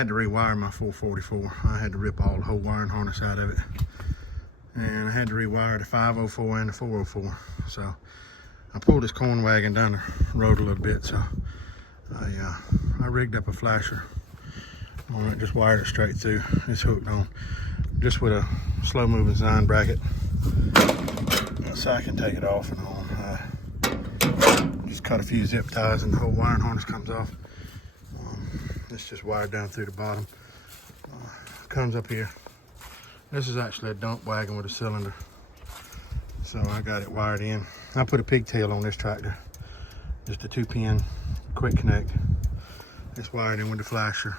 had to rewire my 444. I had to rip all the whole wiring harness out of it. And I had to rewire the 504 and the 404. So I pulled this corn wagon down the road a little bit. So I rigged up a flasher on it, just wired it straight through. It's hooked on just with a slow moving sine bracket. So I can take it off and on. Just cut a few zip ties and the whole wiring harness comes off. It's just wired down through the bottom. Comes up here. This is actually a dump wagon with a cylinder. So I got it wired in. I put a pigtail on this tractor. Just a 2-pin quick connect. It's wired in with the flasher.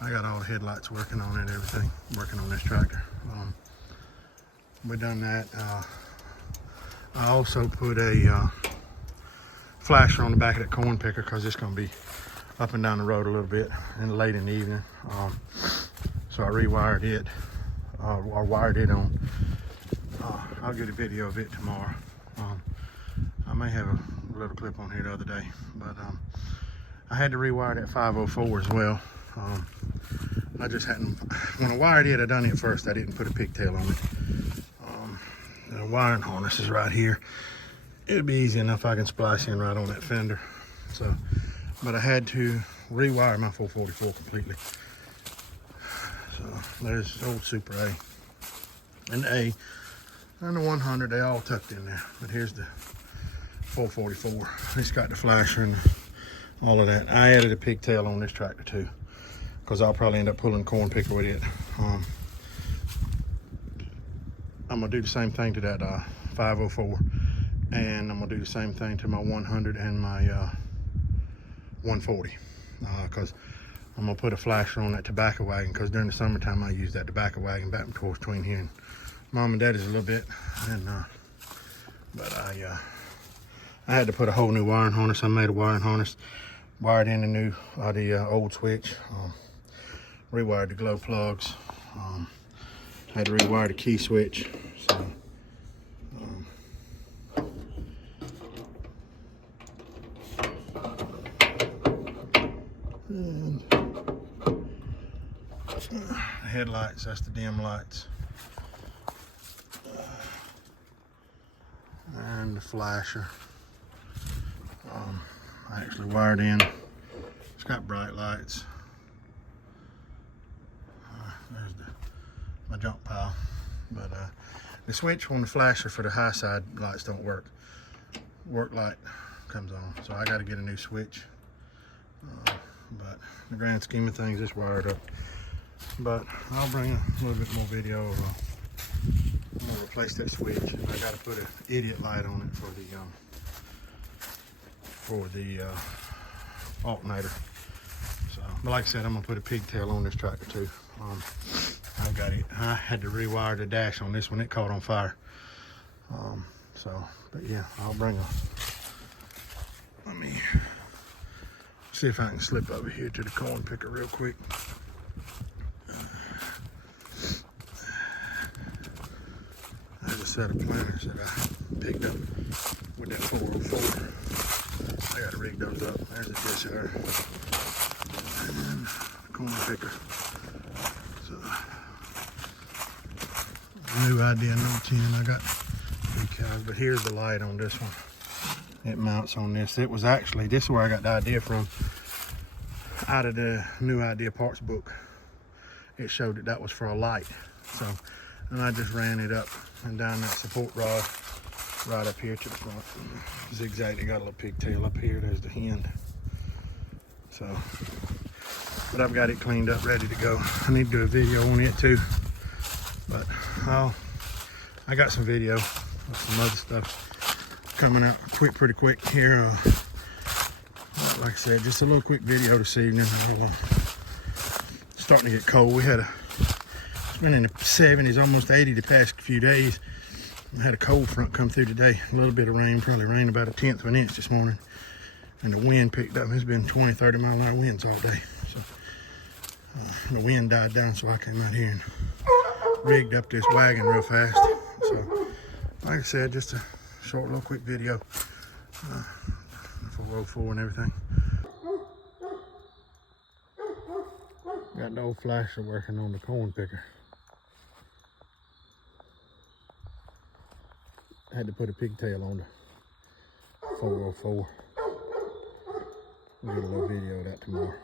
I got all the headlights working on it and everything, working on this tractor. We done that. I also put a flasher on the back of that corn picker because it's going to be up and down the road a little bit and late in the evening. So I rewired it, or wired it on. I'll get a video of it tomorrow. I may have a little clip on here the other day, but I had to rewire that 504 as well. I just hadn't, when I wired it, I done it first. I didn't put a pigtail on it. The wiring harness is right here. It'll be easy enough. I can splice in right on that fender. So, but I had to rewire my 444 completely. So there's old Super A and the A and the 100. They all tucked in there. But here's the 444. It's got the flasher and all of that. I added a pigtail on this tractor too, because I'll probably end up pulling corn picker with it. I'm gonna do the same thing to that 504, and I'm gonna do the same thing to my 100 and my 140, because I'm gonna put a flasher on that tobacco wagon, because during the summertime I use that tobacco wagon back and forth between here and mom and daddy's a little bit. And but I had to put a whole new wiring harness. I made a wiring harness, wired in the new the old switch, rewired the glow plugs, had to rewire the key switch. So and the headlights, that's the dim lights, and the flasher. I actually wired in. It's got bright lights. There's my junk pile. But the switch on the flasher for the high side lights don't work. Work light comes on, so I got to get a new switch. But in the grand scheme of things, it's wired up. But I'll bring a little bit more video of I'm gonna replace that switch. I got to put an idiot light on it for the alternator. So, but like I said, I'm gonna put a pigtail on this tractor too. I've got it. I had to rewire the dash on this one. It caught on fire. But yeah, I'll bring let me see if I can slip over here to the corn picker real quick. There's a set of planters that I picked up with that 404. I got to rig those up. There's a dish there. And the corn picker. So, new idea number 10. I got decals, but here's the light on this one. It mounts on this. It was actually, this is where I got the idea from, out of the new idea parts book. It showed that was for a light. So, and I just ran it up and down that support rod right up here to the front. Zigzag. It got a little pigtail up here. There's the end. So, but I've got it cleaned up, ready to go. I need to do a video on it too. But I got some video of some other stuff coming out pretty quick here. Like I said, just a little quick video this evening. Starting to get cold. It's been in the 70s, almost 80 the past few days. We had a cold front come through today. A little bit of rain, probably rained about 1/10 of an inch this morning. And the wind picked up. It's been 20, 30 mile an hour winds all day. So the wind died down, so I came out here and rigged up this wagon real fast. So like I said, just a short little quick video for 404 and everything. Got the old flasher working on the corn picker. Had to put a pigtail on the 404. We'll get a little video of that tomorrow.